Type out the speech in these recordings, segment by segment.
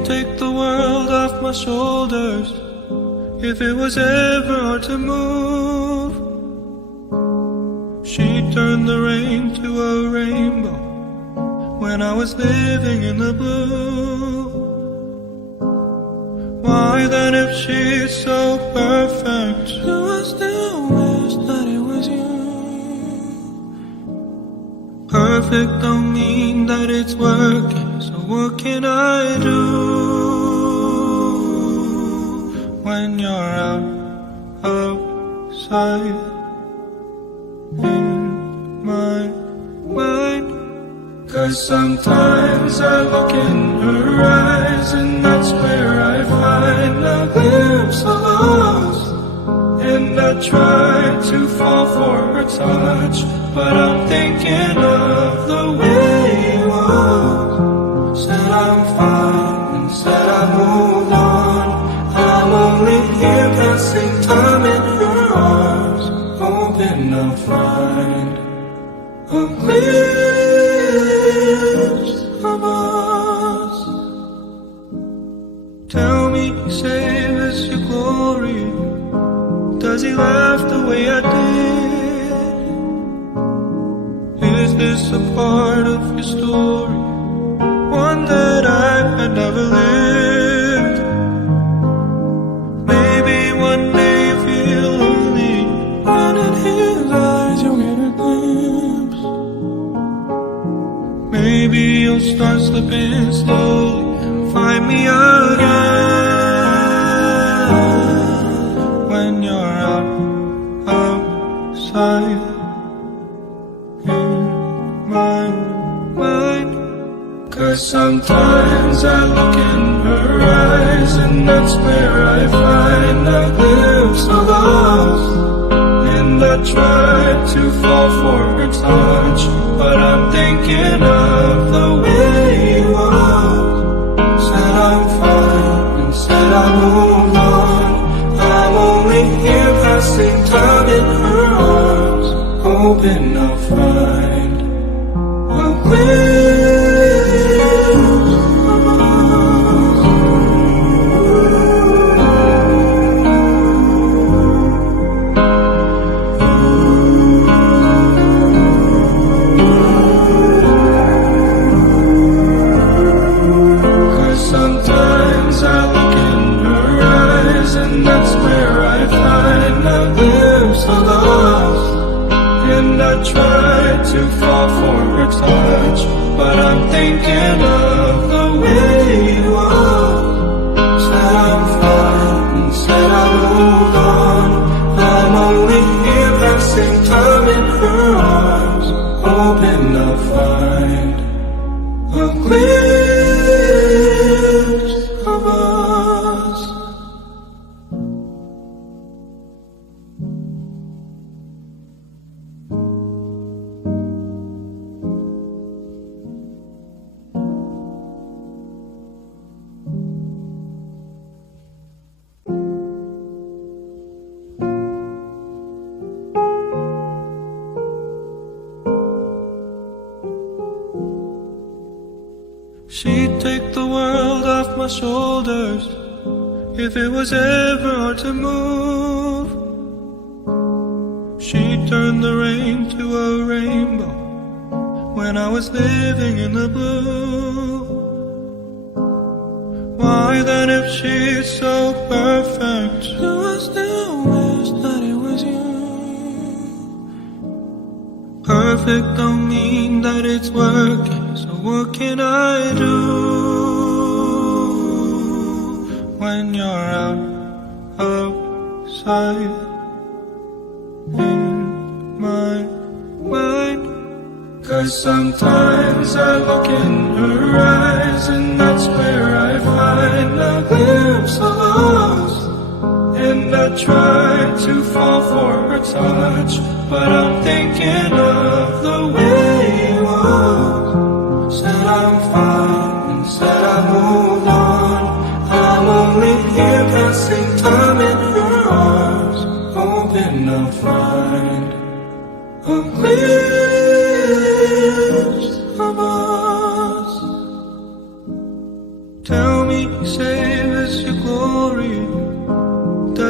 She'd take the world off my shoulders if it was ever hard to move. She'd turn the rain to a rainbow when I was living in the blue. Why then, if she's so perfect, do I still wish that it was you? Perfect don't mean that it's working, so what can I do when you're outside in my mind? 'Cause sometimes I look in her eyes, and that's where I find a glimpse of us. And I try to fall for her touch, but I'm thinking of the way you was. Said I'm fine and said I moved on. I'm only here passing time in her arms, hoping I'll find a glimpse of us. Tell me, save us your glory. Does he laugh the way I did? Is this a part of your story, one that I had never lived? Maybe one day you feel lonely, and in his eyes you'll get a glimpse. Maybe you'll start slipping slowly and find me again when you're outside in my mind. 'Cause sometimes I look in her eyes, and that's where I find a glimpse of us. And I try to fall for her touch, but I'm thinking of the way you was. Said I'm fine and said I moved on. I'm only here passing time in her arms, hoping I'll find a glimpse of us. 'Cause sometimes I look in her eyes, and that's where I find a glimpse of us. And I try to fall for her touch, but I'm thinking of the way you was. Said I'm fine and said I moved on. I'm only here passing time in her arms, hoping I'll find a glimpse of us. She'd take the world off my shoulders if it was ever hard to move. She'd turn the rain to a rainbow when I was living in the blue. Why then, if she's so perfect, do I still wish that it was you? Perfect don't mean that it's working, so what can I do when you're outside in my mind? 'Cause sometimes I look in her eyes, and that's where I find a glimpse of us. And I try to fall for her touch, but I'm thinking of the way you was. Said I'm fine and said I moved on. I'm only here passing time in her arms, hoping I'll find a glimpse of us. Tell me,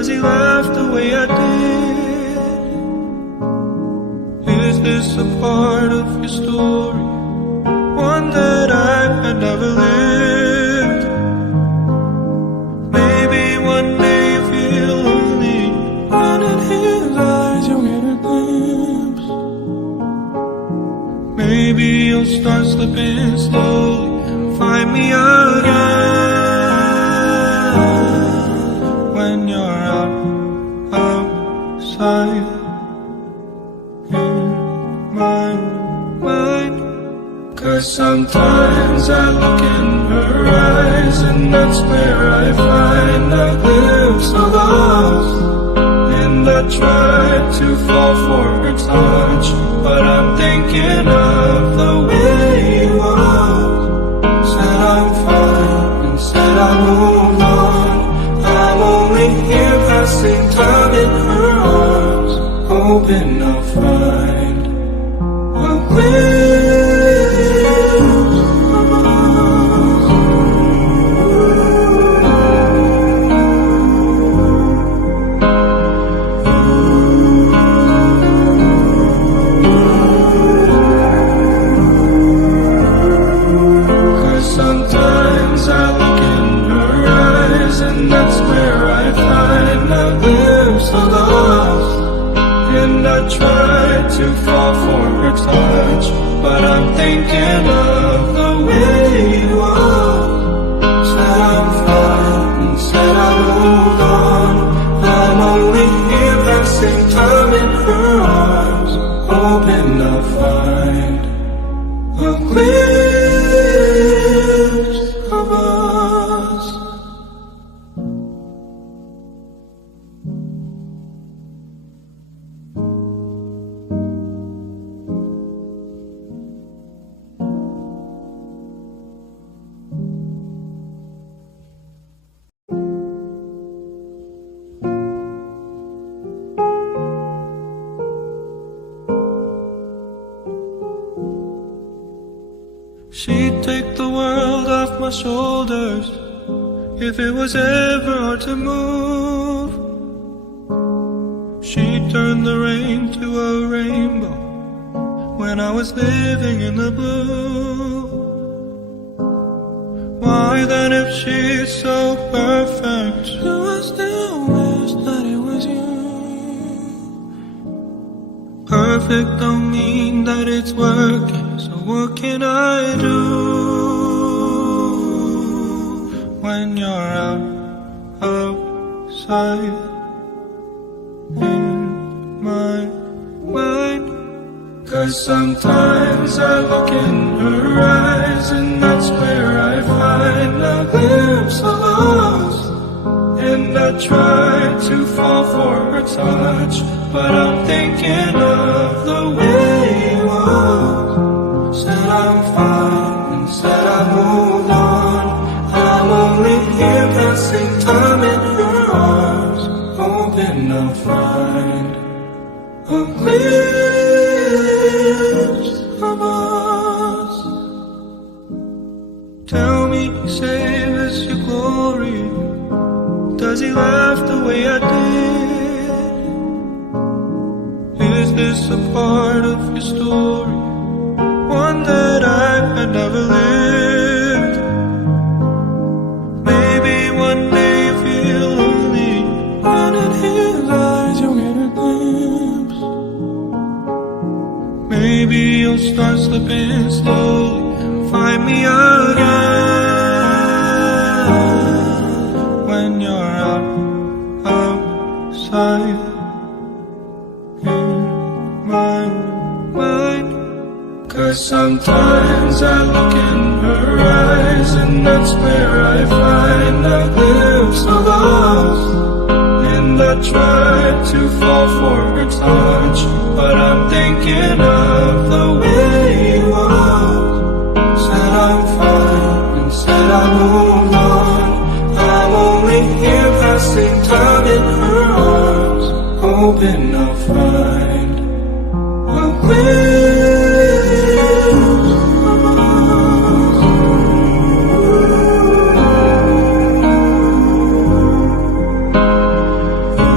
Does he laugh the way I did? Is this a part of your story? One that I had never lived? Maybe one day you feel lonely, and in his eyes you'll get a glimpse. Maybe you'll start slipping slowly and find me again when you're outside in my mind. 'Cause sometimes I look in her eyes, and that's where I find a glimpse of us. And I try to fall for her touch, but I'm thinking of the way you are. Said I'm fine, and said I moved on. I'm only here passing time in her arms, hoping I'll find a glimpse of us. 'Cause sometimes I look in her eyes, and that's where I find a glimpse of us. And I try to fall for her touch, but I'm thinking of the way you are. Said I'm fine, and said I moved on. I'm only here passing time in her arms, hoping I'll find a glimpse of us. She'd take the world off my shoulders if it was ever hard to move. She'd turn the rain to a rainbow when I was living in the blue. Why then, if she's so perfect, do I still wish that it was you? Perfect don't mean that it's working, so what can I do when you're outside in my mind? 'Cause sometimes I look in her eyes, and that's where I find a glimpse of us. And I try to fall for her touch, but I'm thinking of the way you are. Said I'm fine, and said I moved on. I'm only here passing time in her arms, hoping I'll find a glimpse of us. Tell me, save us your glory. Does he laugh the way I did? Is this a part of your story? One that I had never lived? Maybe one day you feel lonely, and in his eyes you'll get a glimpse. Maybe you'll start slipping slowly and find me again when you're outside in my mind. 'Cause sometimes I look in her eyes, and that's where I find a glimpse of us. And I try to fall for her touch, but I'm thinking of the way you are. Said I'm fine, and said I moved on. I'm only here passing time in her arms, hoping I'll find a glimpse of us.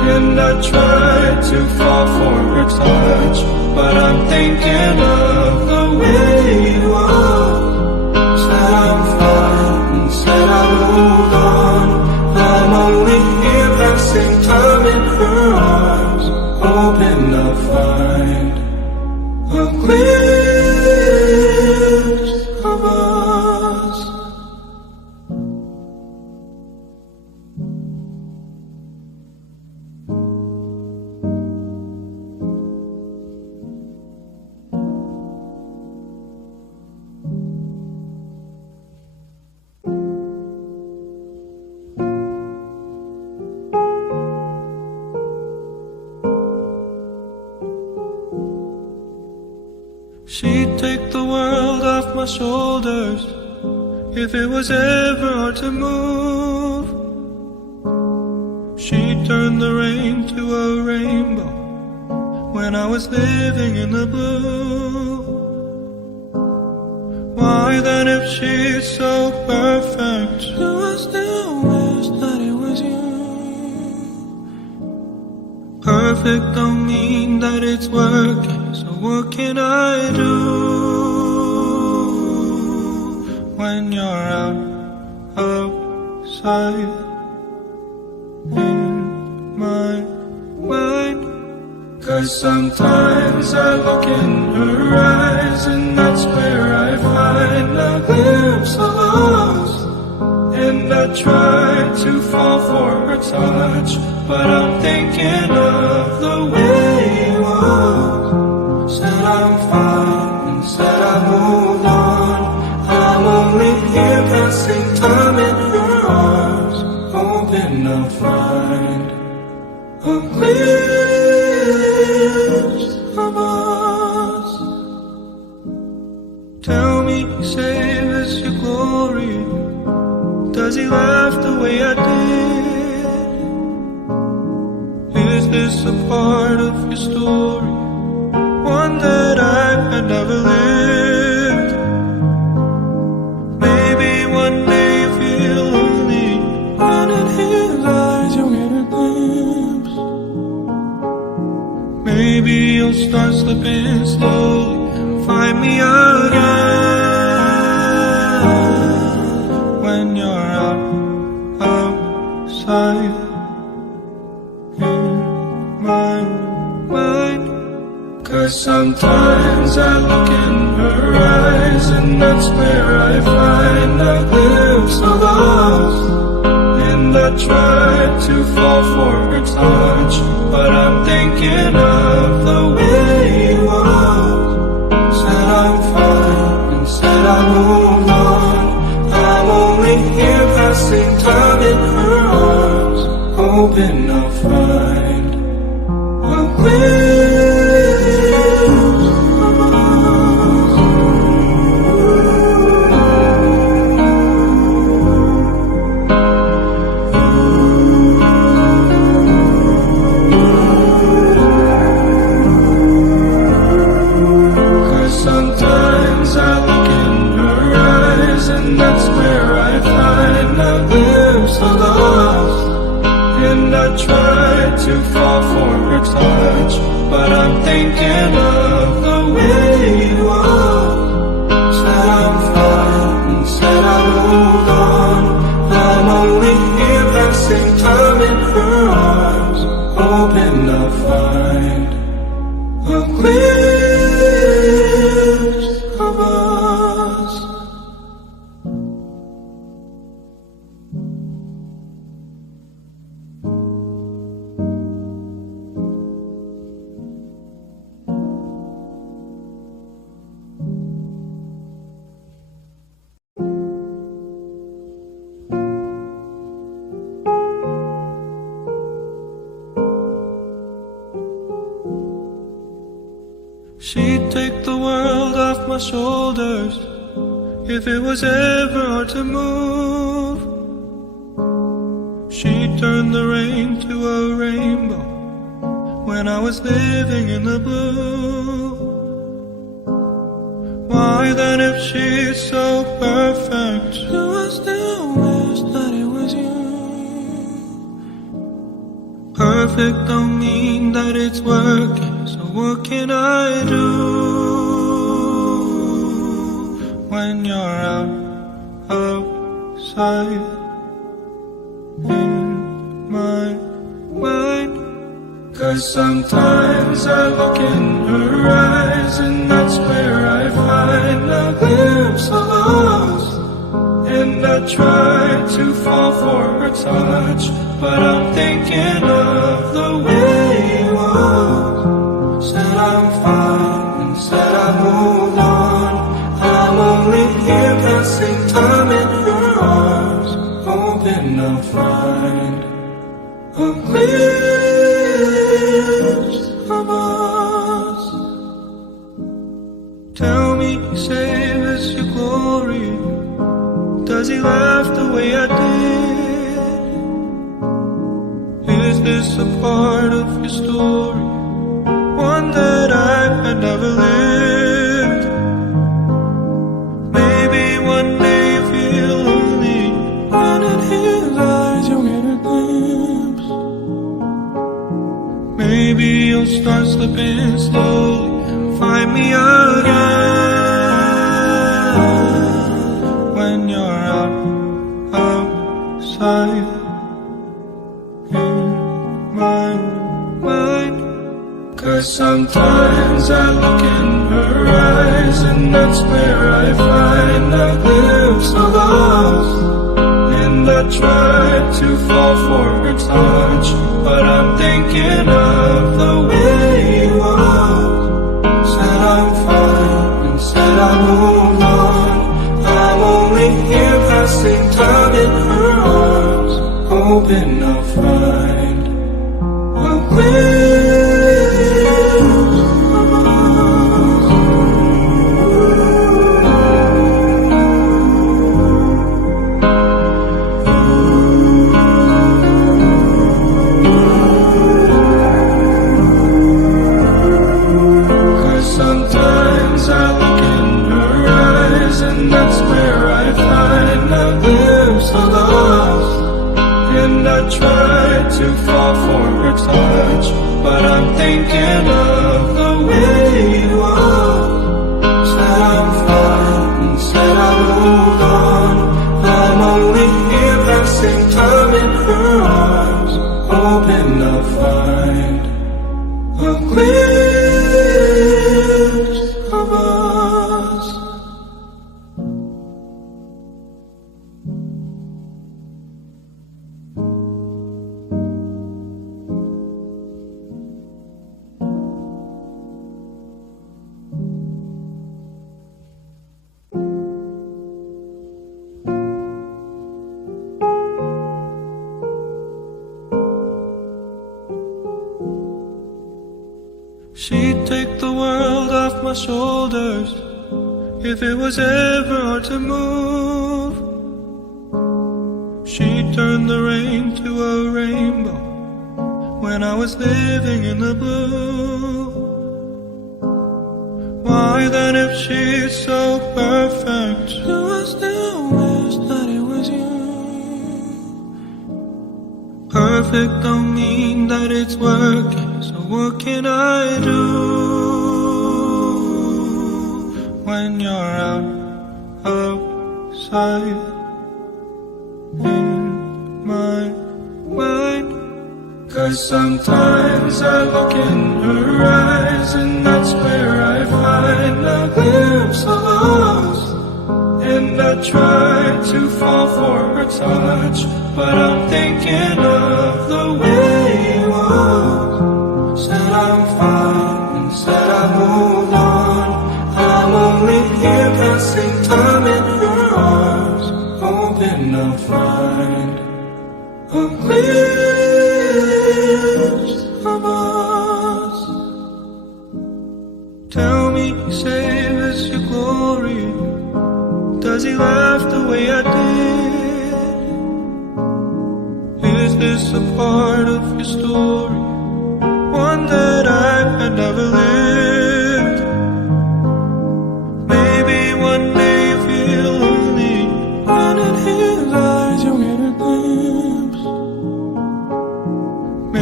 And I try to fall for her touch, but I'm thinking of the way you are. Said I'm fine, said I moved on. I'm only here passing time in her arms, hoping I'll find a glimpse of us. She'd take the world off my shoulders if it was ever hard to move. She'd turn the rain to a rainbow when I was living in the blue. Why then, if she's so perfect, do I still wish that it was you? Perfect don't mean that it's working, so what can I do when you're outside in my mind? 'Cause sometimes I look in her eyes, and that's where I find a glimpse of us. And I try to fall for her touch, but I'm thinking of the way you are. Said I'm fine, and said I moved on. I'm only here passing time in her arms, hoping I'll find a glimpse of us. Tell me, save us your glory. Does he laugh the way I did? Is this a part of your story, one that I had never lived? Maybe one day you feel lonely, and in his eyes you'll get a glimpse. Maybe you'll start slipping slowly and find me again when you're outside in my mind. 'Cause sometimes I look in her eyes, and that's where I find a glimpse of us. And I try to fall for her touch, but I'm thinking of the way you are. Said I'm fine, and said I moved on. I'm only here passing time in her arms, hoping I'll find a glimpse of us. 'Cause sometimes I look in her eyes, and that's where I find a glimpse of us. And I try to fall for her touch, but I'm thinking of the way you are. Said I'm fine, and said I moved on. I'm only here passing time in her arms, hoping I'll find a glimpse of us. She'd take the world off my shoulders if it was ever hard to move. She'd turn the rain to a rainbow when I was living in the blue. Why then, if she's so perfect, do I still wish that it was you? Perfect don't mean that it's working, so what can I do when you're outside in my mind? 'Cause sometimes I look in her eyes, and that's where I find a glimpse of us. And I try to fall for her touch, but I'm thinking of the way you was. Said I'm fine and said I moved on. I'm only here passing time in her arms, hoping I'll find a glimpse of us. Tell me, save us your glory. Does he laugh the way I did? Is this a part of your story, one that I had never lived? Maybe one day you feel lonely, and in his eyes you'll get a glimpse. Maybe you'll start slipping slowly and find me again. When you're outside in my mind. 'Cause sometimes I look in her eyes, and that's where I find a glimpse of us. And I try to fall for her touch, but I'm thinking of the way you was. Said I'm fine and said I moved on. I'm only here passing time in her arms, hoping I'll find a glimpse of us. 'Cause sometimes I look in her eyes, and that's where I find a glimpse of us. And I try to fall for her touch, but I'm thinking of the way you are. Said I'm fine and said I moved on. I'm only here passing time in her arms, hoping I'll find a glimpse of us. She'd take the world off my shoulders if it was ever hard to move. She'd turn the rain to a rainbow when I was living in the blue. Why then, if she's so perfect, do I still wish that it was you? Perfect don't mean that it's working, so what can I do when you're outside in my mind? 'Cause sometimes I look in her eyes, and that's where I find a glimpse of us. And I try to fall for her touch, but I'm thinking of the way you was. Said I'm fine and said I moved on. I'm only here passing time in her arms, hoping I'll find a glimpse of us. Tell me, save us your glory. Does he laugh the way I did? Is this a part of your story, one that I had never lived? Maybe one day you feel lonely, and in his eyes you'll get a glimpse.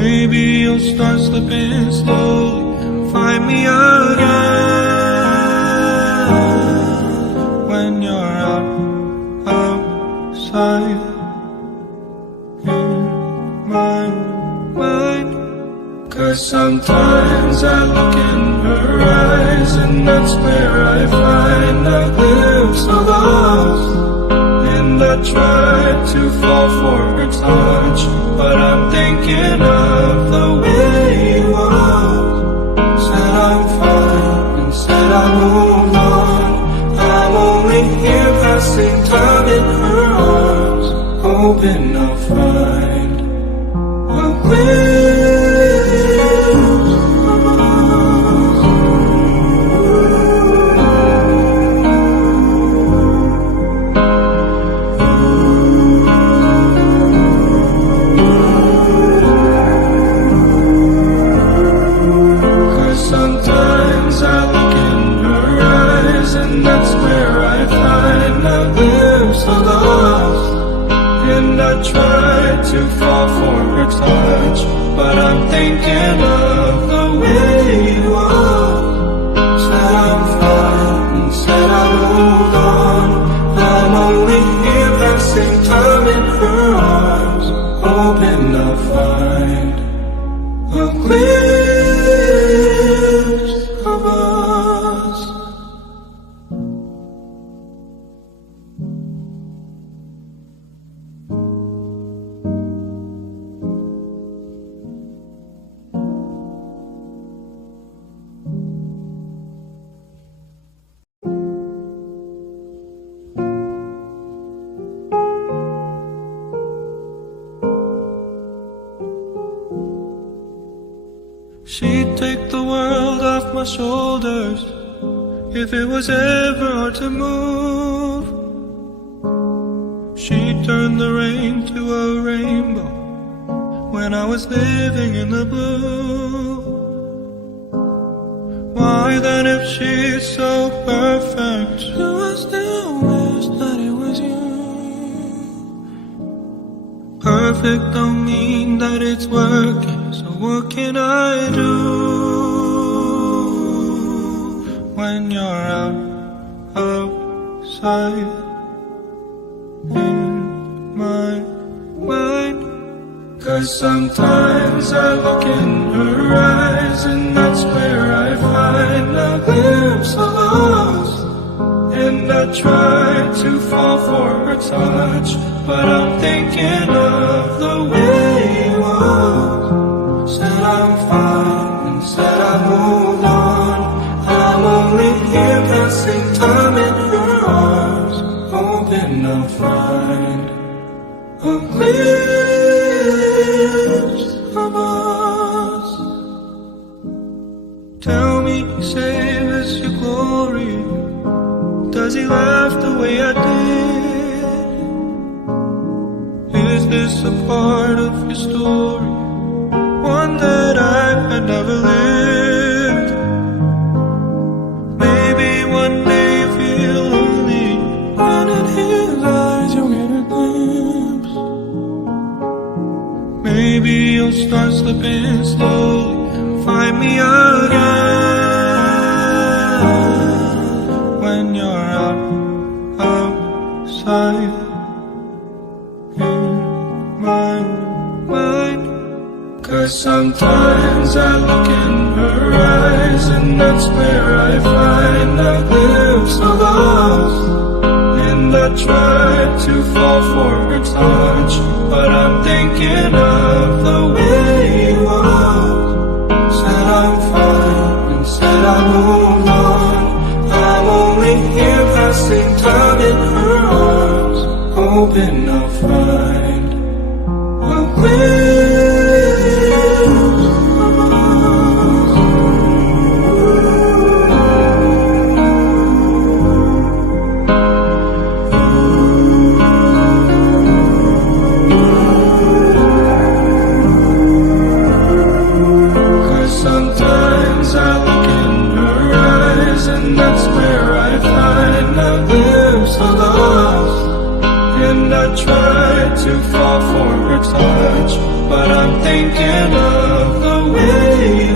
Maybe you'll start slipping slowly and find me again when you're outside in my mind. 'Cause sometimes I look in her eyes, and that's where I find a glimpse of us. And I try to fall for her touch, but I'm thinking of the way you was. Said I'm fine and said I moved on. I'm only here passing time in her arms, hoping I'll find a glimpse of us. 'Cause sometimes I look in her eyes, and that's where I find a glimpse of us. And I try to fall for her touch, but I'm thinking of the way you are. Said I'm fine and said I moved on. I'm only here passing time in her arms, hoping I'll find a glimpse of us. She'd take the world off my shoulders if it was ever hard to move. She'd turn the rain to a rainbow when I was living in the blue. Why then, if she's so perfect, do I still wish that it was you? Perfect don't mean that it's working, so what can I do when you're outside in my mind? 'Cause sometimes I look in her eyes, and that's where I find a glimpse of us. And I try to fall for her touch, but I'm thinking of the way you was. Said I'm fine and said I moved on. I'm only here passing time in her arms, hoping I'll find a glimpse of us. Tell me, save us your glory. Does he laugh the way I did? Is this a part of your story, one that I had never lived? Maybe one day you feel lonely, and in his eyes you'll get a glimpse. Maybe you'll start slipping slowly and find me again when you're outside in my mind. 'Cause sometimes I look in her eyes, and that's where I find a glimpse of us. And I try to fall for her touch, but I'm thinking of the way you was. Said I'm fine and said I moved on. I'm only here passing time in her arms, hoping I'll find a glimpse of us. 'Cause sometimes I look in her eyes, and that's where I find a glimpse of us. And I try tried to fall for her touch, but I'm thinking of the way